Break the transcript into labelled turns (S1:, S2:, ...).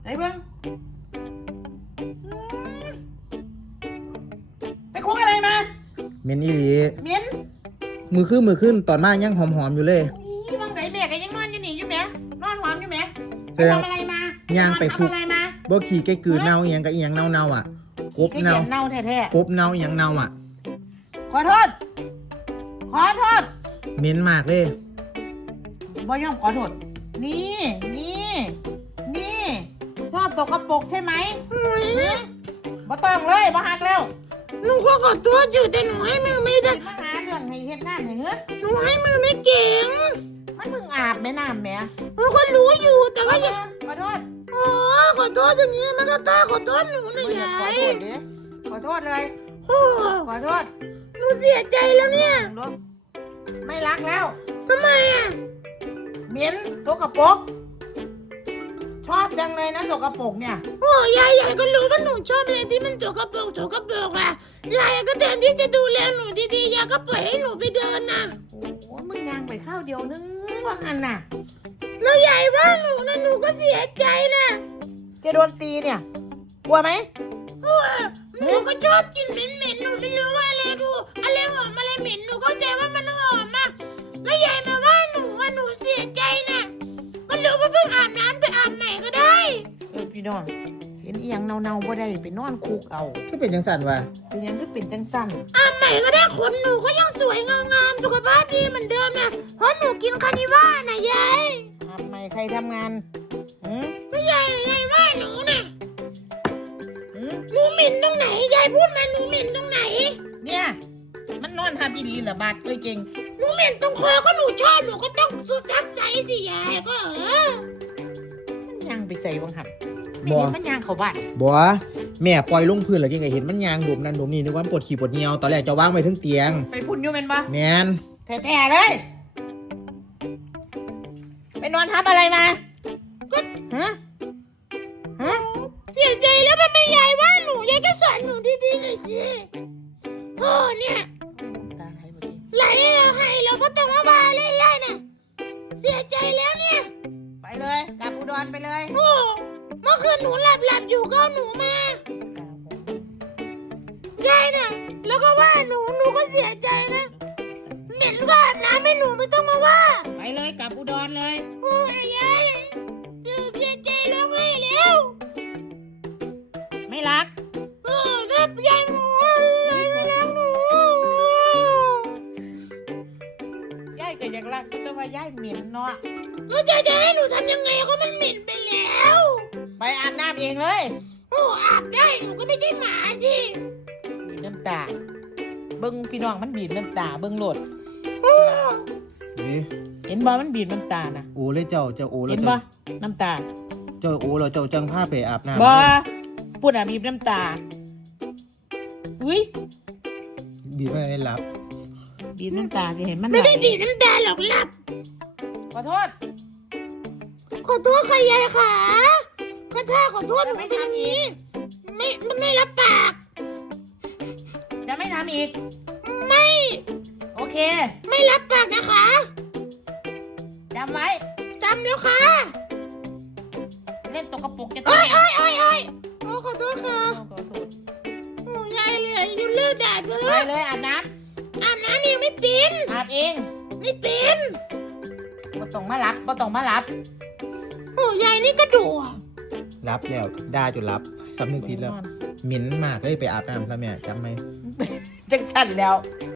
S1: ไหนเบิ้งไปคุกอะไรมา
S2: เหม็นอีหลี
S1: เหม็น
S2: มือขึ้นตอนมายังหอมอยู่เลย
S1: นี่บางไหนแบกยังนอนอยู่นี่อยู่ไหมนอนหอมอยู่ไหมไปทำอะไรมา
S2: ย่างไปคุก
S1: อะไรมา
S2: บ่ขี่ไก่กือเน่าเอียงกับเอียงเน่าอ่ะกบเน่า
S1: แท้
S2: กบเน่าเอียงเน่าอ่ะ
S1: ขอโทษ
S2: เหม็นมากเลย
S1: บ่ยอมขอโทษนี่ชอบตกกระปกใช่ไหมบ่ต้องเลยบ่หักแล้ว
S3: หนูก็ขอโทษอยู่แต่หนูให้มือไม่ได้
S1: มาหาเรื่องให้เฮ็ดงานให้เฮ้ย
S3: หนูให้มือไม่เก่ง
S1: มันมึงอาบแม่น้ำแม่
S3: ก็รู้อยู่แต่ว่าอย่า
S1: ขอโทษ
S3: ขอโทษอย่างนี้มันก็ตาขอโทษหนูนะยาย
S1: ขอโทษเลยขอโทษ
S3: หนูเสียใจแล้วเนี่ย
S1: ไม่รักแล้ว
S3: ทำไมอ่ะ
S1: เหม็นตกกระปกชอบจังเลยนะตกกระปกเนี่ย
S3: ยายก็รู้ว่าหนูชอบอะไรที่มันตกกระปกอ่ะยายก็แทนที่จะดูแลหนูดีๆยายก็ปล่อยให้หนูไปเดินนะ
S1: โอ้มึงยังไปข้าวเดียวนึงว่างันน่ะ
S3: แล้วยายว่าหนูนะหนูก็เสียใจนะ
S1: จะโดนตีเนี่ยกลัวไหม
S3: หนูก็ชอบกินเหม็นหนูไม่รู้ว่าอะไรถูกอะไรหอมอะไรเหม็นหนูก็ใจว่ามันหอมมากแล้วยายมาว่าหนูเสียใจนะก็รู้ว่าเพิ่งอาบน้ำแต่อาบใหม่ก็ได้
S1: พี่น้องเห็นเอียงเนาบ่ได้ไปนอนคุกเอา
S2: ที่เป็นจังสันวะ
S1: เป็นยังคือเป็นจังสัน
S3: อาบใหม่ก็ได้ขนหนูก็ยังสวยงามสุขภาพดีเหมือนเดิมนะเพราะหนูกินคานิว่านะยาย
S1: อาบใหม่ใครทำงาน
S3: ก็ยายว่าหนูนะหนูเหม็นตรงไหนยายพูดมาหนูเหม็นตรงไหน
S1: เนี่ยมันนอนทำอีหลีเหรอบาดตัวจริง
S3: หนูเหม็นตรงคอก็หนูชอบหนูก็ต้องสุดรักใจสิยายก็
S1: มันยางไปใส่บังคับ
S2: บ่
S1: มันยางเขาบ้าน
S2: บ่แม่ปล่อยลงพื้นแล้วกินก็เห็นมันยางดมนั่นดมนี่นึกว่าปวดขี้ปวดเหี่ยวตอนแรกจะวางไว้ถึงเตียง
S1: ไปพุ่นอยู่แม่นบ่
S2: แม่น
S1: แท้ๆเลยไปนอนทับอะไรมา
S3: ก็เสียใจแล้วทำไมยายว่าหนูยายก็สอนหนูดีๆหน่อยสิเนี่ยไหลเราให้เราก็ต้องมาเล่นๆนะเสียใจแล้วเนี่ย
S1: ไปเลยกลับอุดรไปเลย
S3: เมื่อคืนหนูหลับอยู่ก็หนูมายายน่ะแล้วก็ว่าหนูก็เสียใจนะเหม็นก็อาบน้ำให้หนูไม่ต้องมาว่า
S1: ไปเลยกลับอุดรเลย
S3: ยายเสียใจแล้วไม่แล้ว
S1: ไม่รัก
S3: ถ้ายายหนูไม่รักหนู
S1: ยายก็อยากรักแต่ว่ายายเหม็นเนาะ
S3: แล้วจะให้หนูทำยังไงก็มันเหม็นไปแล้ว
S1: ไปอาบน้ำเองเลย
S3: อาบได้หนูก็ไม่ใช่หมาสิ
S1: บีบน้ำตาเบิ้งพี่น้องมันบีบน้ำตาเบิ้งโหลดเห็นบ่มันบีบน้ำตานะ
S2: โอ้เลยเจ้าโอ้เลย
S1: เห็นบ่น้ำตา
S2: เจ้าโอ้เราเจ้าจังผ้าไปอาบน้ำ
S1: บ่พูดบีบน้ำตาอุ้ย
S2: บีบไม่ได้รับ
S1: บีบน้ำตาสิเห็นมัน
S3: ไม่ได้บีบน้ำตาหรอกรับ
S1: ขอโทษ
S3: ค่ะยายค่ะถ้าขอโทษไม่ทำนี้ไม่รับปาก
S1: จะไม่ทำอีก
S3: ไม่
S1: โอเค
S3: ไม่รับปากนะคะ
S1: จำไว้
S3: จำแล้วค่ะ
S1: เล่นตกกระปุกจะ
S3: โอ้ยขอโทษค่ะยายเลยอยู่เลิกด่าเธอ
S1: ไปเลยอาบน้
S3: ำเองไม่เป็น
S1: อาบเอง
S3: ไม่เป็น
S1: บ่ต้องมารับ
S3: ยายนี่ก็ดุ
S2: รับแล้วได้จนรับสำนึกผิดแล้วเหม็นมากเลยไปอาบน้ำแล้วแม่จำไหม
S1: จังทันแล้ว